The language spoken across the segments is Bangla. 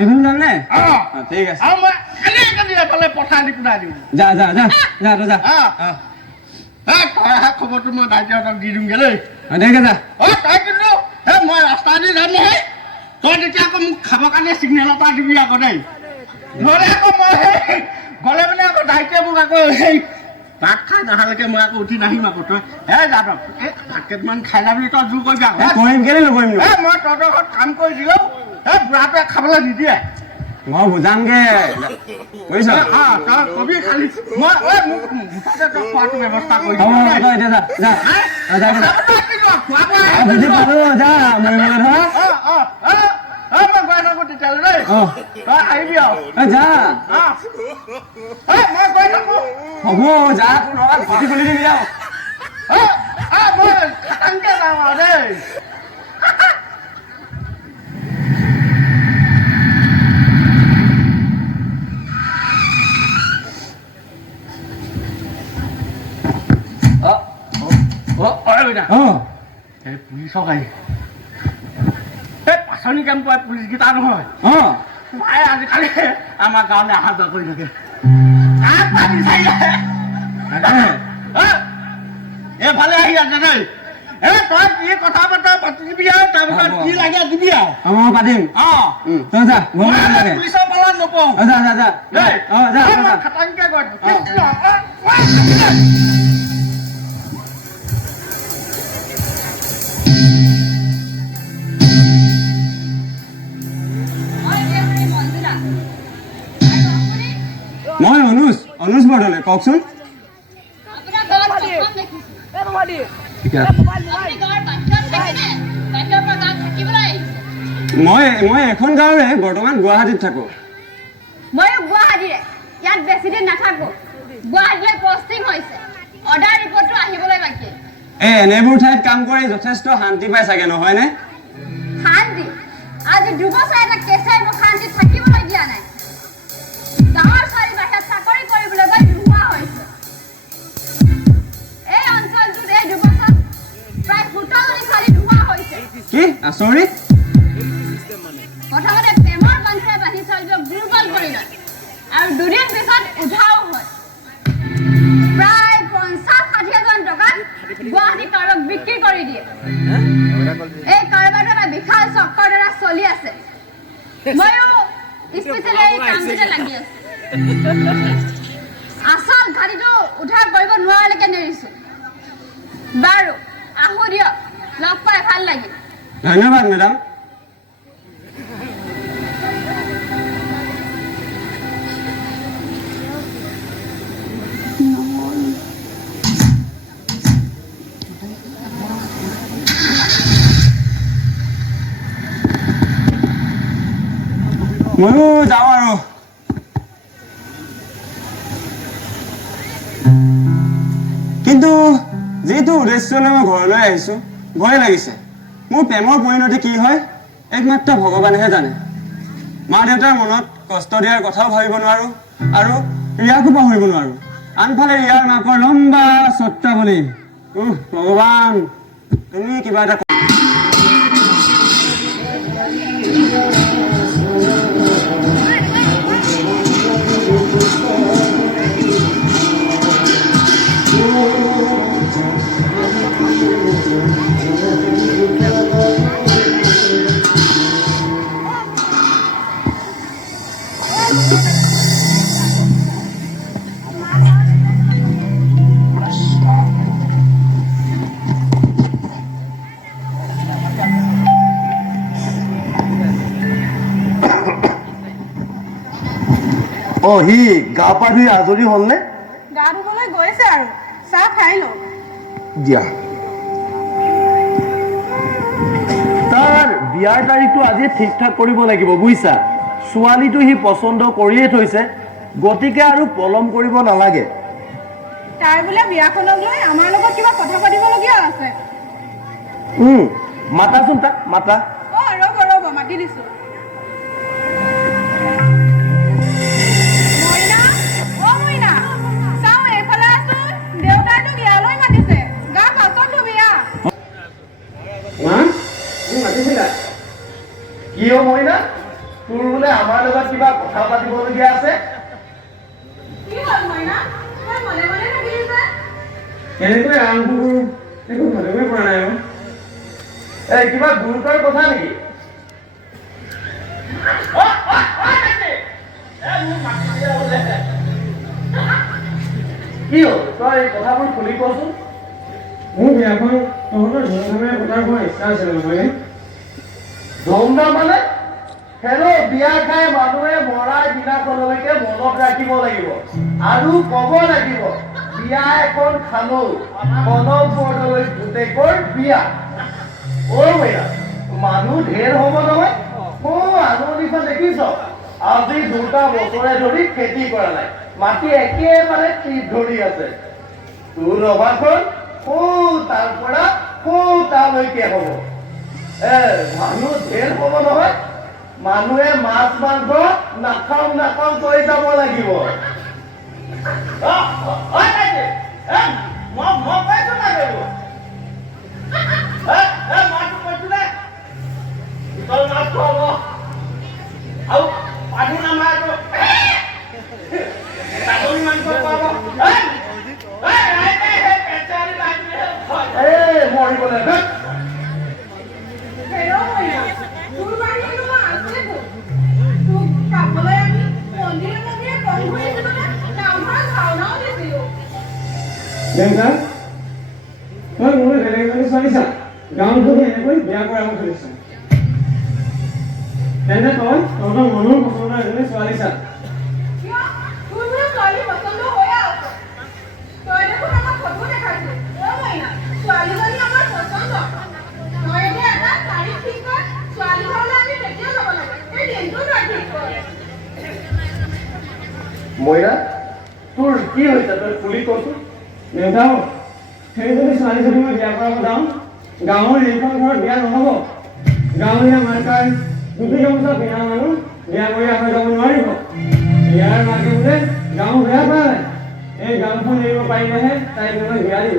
এইখন যাম নে? ঠিক আছে। আৰু মই এনেকৈ নি এফালে পঠাই দি কুনাই দিম। যা যা যা যা যা। অ অ এই তই খবৰটো মই দায়িত্বহঁতক দি দিমগৈ দেই। দে যা। অ তই কিন্তু এই মই ৰাস্তা দি যাম নহয় তই তেতিয়া আকৌ মোক খাবৰ কাৰণে চিগনেল এটা দিবি আকৌ দেই। নহ'লে আকৌ মই সেই গ'লে মানে আকৌ দায়িত্বই মোক আকৌ সেই ভাত খাই নহালৈকে মই আকৌ উঠি নাহিম আকৌ। তই এই যাদৱ এই ভাত কেইটামান খাই যা বুলি তই জোৰ কৰিবি আকৌ। কৰিম কেলে নকৰিম মই তহঁতৰ ঘৰত কাম কৰি দিলেও এই বুঢ়াটোৱে খাবলৈ নিদিয়ে। মই বুজামগে। বুজিছ? কবি খালি। মই খোৱাটো ব্যৱস্থা কৰি বুজি পালো যা মই গৈ থাকো তেতিয়াহ'লে দেই। তই আহিবি আৰু যা। মই গৈ থাকো। হ'ব যা তোৰ লগত খুলি দিবি যা অ, অ, মই খাটাংকে যাওঁ আৰু দেই। পাচনি কাম পায় পুলিচ কেইটা নহয় পায় আজিকালি আমাৰ কাৰণে অহা যোৱা কৰি থাকে এফালে আহি আছে দেই বৰদলৈ কওকচোন মই মই এখন গাঁৱৰে বৰ্তমান গুৱাহাটীত থাকোঁ। ময়ো গুৱাহাটীৰে ইয়াত বেছি দিন নাথাকো। গুৱাহাটীলৈ পষ্টিং হৈছে। অৰ্ডাৰ ৰিপৰ্টটো আহিবলৈ বাকী। এই এনেবোৰ ঠাইত কাম কৰি যথেষ্ট শান্তি পাই চাগে নহয়নে? শান্তি। আজি দুবছৰ এটা কেঁচাই মোক শান্তি থাকিবলৈ দিয়া নাই। কি আচৰিত প্ৰথমতে প্ৰেমৰ বান্ধে বান্ধি ছোৱালীবোৰক দুৰ্বল কৰি লয়। আৰু দুদিন পিছত উধাও হয়। প্ৰায় পঞ্চাছ ষাঠি হাজাৰ টকাত গুৱাহাটী কাৰোবাক বিক্ৰী কৰি দিয়ে। এই কাৰোবাৰটো এটা বিশাল চক্ৰৰ দ্বাৰা চলি আছে। ময়ো স্পেচিয়েলি এই কামটোতে লাগি আছো। আচল ঘাটিটো উদ্ধাৰ কৰিব নোৱাৰালৈকে নেৰিছো। বাৰু, আহো দিয়ক। লগ পাই ভালো লাগিল। ধন্যবাদ মেডাম ময়ো যাওঁ আৰু কিন্তু যিটো উদ্দেশ্যলৈ মই ঘৰলৈ আহিছোঁ ভয় লাগিছে। মোৰ প্ৰেমৰ পৰিণতি কি হয়? একমাত্ৰ ভগৱানেহে জানে। মা দেউতাৰ মনত কষ্ট দিয়াৰ কথাও ভাবিব নোৱাৰোঁ আৰু ৰিয়াকো পাহৰিব নোৱাৰোঁ। আনফালে ৰিয়াৰ মাকৰ লম্বা ছত্ৰাৱলী। উহ, ভগৱান! তুমি কিবা এটা অ সি গা পা ধুই আজৰি হ'লনে? গা ধুবলৈ গৈছে আৰু। চাহ খাই লওঁ। দিয়া। তাৰ বিয়াৰ তাৰিখটো আজি ঠিক ঠাক কৰিব লাগিব বুজিছা ছোৱালীটো সি পচন্দ কৰিয়ে থৈছে গতিকে আৰু পলম কৰিব নালাগে। তাই বোলে বিয়াখনক লৈ আমাৰ লগত কিবা কথা পাতিবলগীয়া আছে। মাতাচোন তাক মাতা। অ ৰ'ব ৰ'ব মাতি দিছো। কিয় মইনা তোৰ বোলে আমাৰ কথা পাতিবলগীয়া আছে? মনে মনে কেনেকৈ আৰম্ভ কৰোঁ? একো ধৰিবই পৰা নাই। এই কিবা গুৰুতৰ কথা নেকি? কি হ'ল? তই এই কথাবোৰ খুলি কচোন। মোৰ বিয়াখন তহঁতৰ ধুমধামেৰে পতাৰ বৰ ইচ্ছা আছিলে নহয়নে ধুমধাম মানে? হেল্ল' বিয়া খাই মানুহে মৰাৰ দিনাখনলৈকে মনত ৰাখিব লাগিব। আৰু ক'ব লাগিব, বিয়া এখন খালো, কনক বৰদলৈ পুতেকৰ বিয়া। অ' মৈৰা মানুহ ঢেৰ হ'ব নহয়। মোৰ আলুনিখন দেখিছ? আজি দুটা বছৰে ধৰি খেতি কৰা নাই। মাটি একেবাৰে টিপ ধৰি আছে। তোৰ ৰভাখন সৌ তাৰ পৰা সৌ তালৈকে হ'ব। মানুহ ঢেৰ হ'ব নহয় মানুহে মাছ মাংস নাখাওঁ নাখাওঁ কৈ যাব লাগিব মৰিবলৈ দেউতা তই মোলৈ বেলেগ এজনী ছোৱালী চা গাঁৱত যদি এনেকৈ বিয়া কৰাব খুজিছ তেন্তে তই তহঁতৰ মনৰ পচন্দৰ এজনী ছোৱালী চা মইনা তোৰ কি হৈছে তই খুলি কচোন দেউতাও সেই যদি ছোৱালী যদি মই বিয়া কৰাব যাওঁ গাঁৱৰ এইখন ঘৰত বিয়া নহ'ব গাঁৱলীয়া মাৰ্কাৰ দুটি গামোচা পিন্ধা মানুহ বিয়া কৰি হৈ যাব নোৱাৰিব বিয়াৰ মাকে বোলে গাঁও বেয়া পায় এই গাঁওখন এৰিব পাৰিলেহে তাইক মানে বিয়া দিব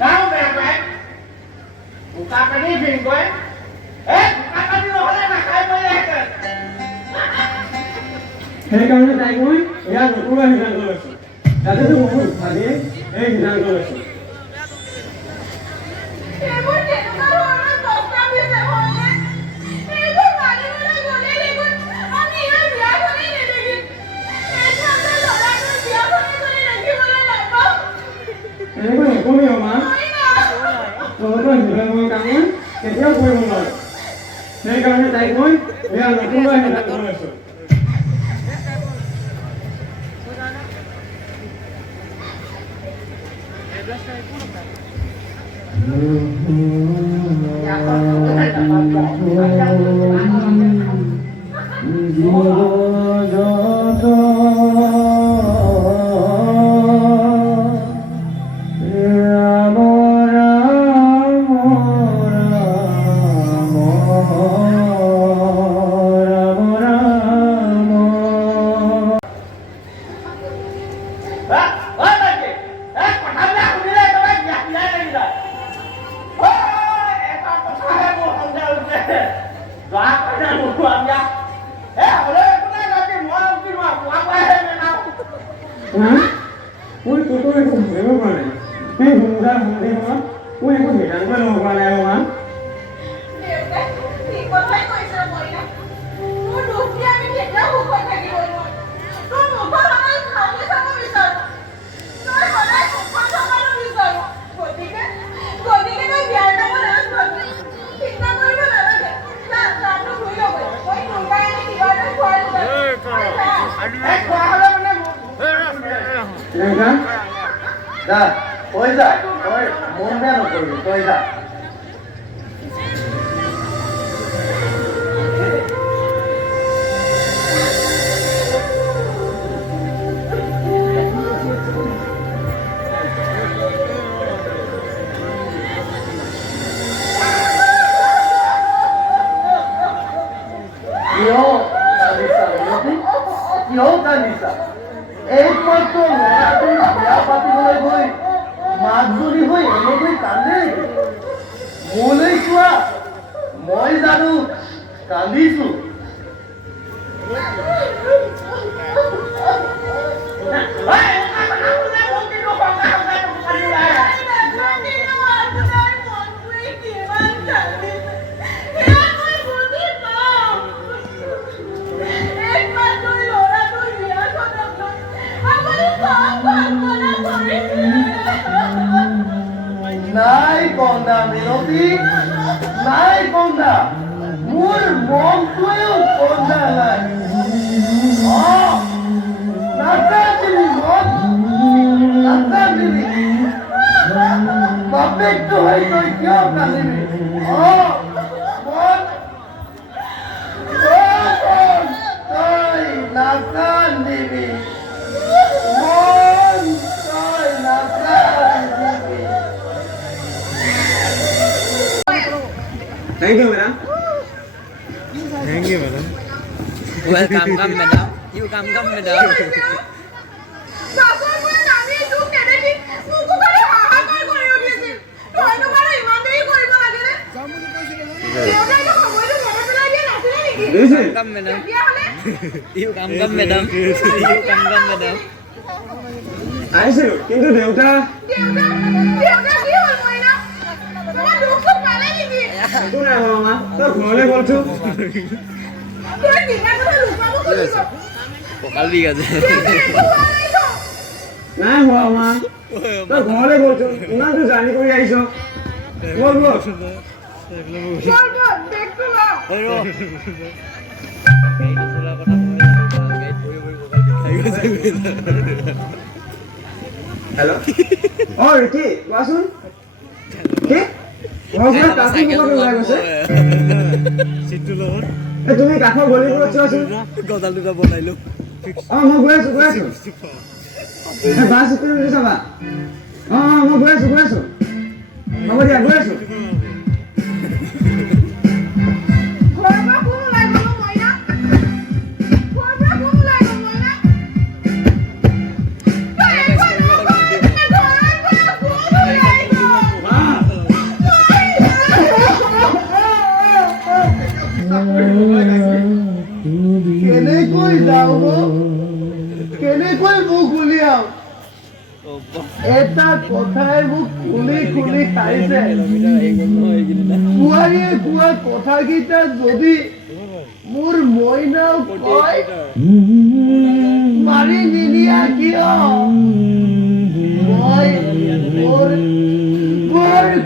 গাঁও বেয়া পায়। বোকা পানী ভিনকয়। সেইকাৰণে তাইক মই ইয়াৰ নতুবা সিদ্ধান্ত লৈছোঁ তাতেতো বহুত মোৰ এই সিদ্ধান্ত লৈছোঁ এনেকৈ নকমেও মা তহঁতৰ হিন্দু কাম কেতিয়াও কৰিব নোৱাৰোঁ দেখোন আমি ইয়াৰ বিয়াখনেই নেদেখিম। এইখনতে ল'ৰাটোৰ বিয়াখনে যদি দেখিবলৈ নাপাওঁ, এনেকৈ নকবি অ' মা মইনা। তহঁতৰ দেউতা যা তই যা? তই মন বেয়া করবি? তই যা? বাপেকটো হৈ তই কিয় কান্দিবি অ মন অ মন তই নাকান্দিবি মন তই নাকান্দিবি thank you madam Welcome, come, madam. You come, come, madam. Come, madam. You come, come, madam. You come, come, madam. আহিছিলোঁ কিন্তু দেউতা? কঁকাল বিষ আছে। নাই হোৱা মা তই ঘৰলৈ গ'লছো ইমান দূৰ জাৰ্ণি কৰি আহিছ ব'ল ব'ল। অঁ ৰিকি কোৱাচোন কি? তুমি চোৱাচোন গজাল দুটা বনাইলো অঁ মই গৈ আছোঁ গৈ আছোঁ বাছ অঁ মই গৈ আছোঁ গৈ আছোঁ হ'ব দিয়া গৈ আছোঁ কোৱা কথাকেইটা যদি মোৰ মইনাও কয় মাৰি নিদিয়া কিয়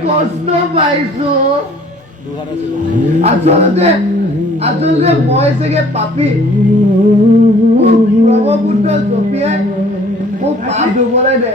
কষ্ট পাইছো? আচলতে আচলতে মই চাগে পাপি। ব্ৰহ্মপুত্ৰ জপিয়াই মোক পাপ ধুবলৈ দে।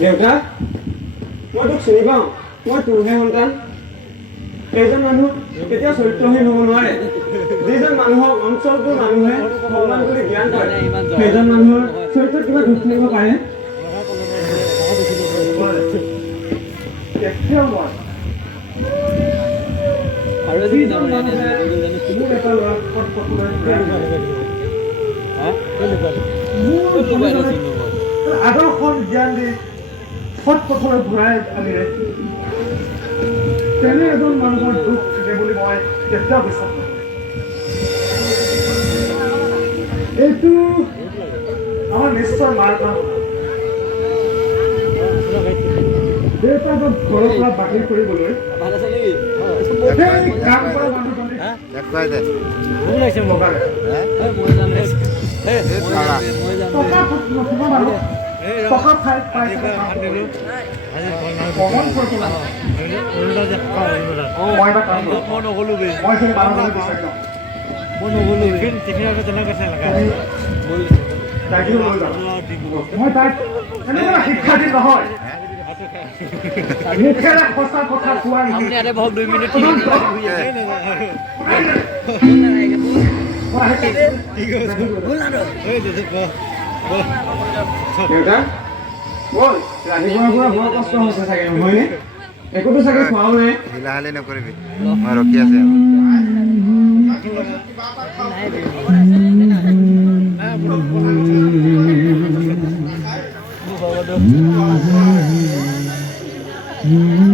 দেউতা মই তোক চিনি পাওঁ মই তোৰহে সন্তান এইজন মানুহ কেতিয়াও চৰিত্ৰহীন হ'ব নোৱাৰে যিজন মানুহক অঞ্চলটোৰ মানুহে ভগৱান বুলি জ্ঞান কৰে সেইজন মানুহৰ চৰিত্ৰত কিবা দুখ থাকিব পাৰে আদৰ্শ জ্ঞান দিয়ে সৎ পথলৈ ঘূৰাই আনিলে তেনে এজন মানুহৰ দুখ থাকে বুলি মই কেতিয়াও বিশ্বাস নকৰোঁ এইটো আমাৰ নিশ্চয় মাৰ কাম দেউতাকক ঘৰৰ পৰা বাহিৰ কৰিবলৈ কাম কৰা মানুহজনে। টকা নথকা মানুহ টকা কমন লাগে অঁ, মই এটা কাম কৰোঁ মই নগ'লো বে মই সেই মানুহজনক বিচাৰি যাওঁ মই নগ'লো বে তুমি ব'ল। তাইকো লৈ মই তাইক এনেকুৱা শিক্ষা দি নহয় মুখেৰে সঁচা কথা কোৱা আপুনি ইয়াতে বহক দুই মিনিট তিনি মিনিট মই আহি- দেউতা? ব'ল। ৰাতিপুৱাৰ পৰা বৰ কষ্ট হৈছে চাগে নহয়নে? একোতো চাগে খোৱাও নাই। হিলাহালি নকৰিবি। মই ৰখি আছো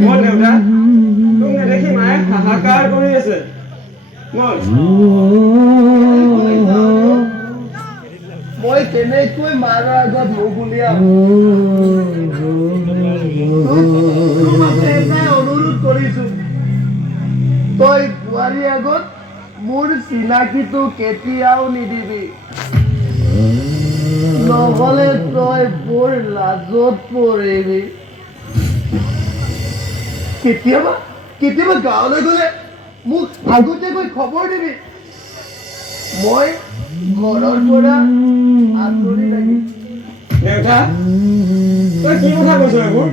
ব'ল দেউতা। তোক নেদেখি মায়ে হাহাকাৰ কৰি আছে। ব'ল। উলিয়াম তোক মাত্ৰ এটাই অনুৰোধ কৰিছো তই বোৱাৰীৰ আগত মোৰ চিনাকিটো কেতিয়াও নিদিবি। নহ'লে তই বৰ লাজত পৰিবি। কেতিয়াবা কেতিয়াবা গাঁৱলৈ গ'লে মোক আগতীয়াকৈ খবৰ দিবি। মই ঘৰৰ পৰা আঁতৰি থাকিম দেউতা তই কি কথা কৈছ এইবোৰ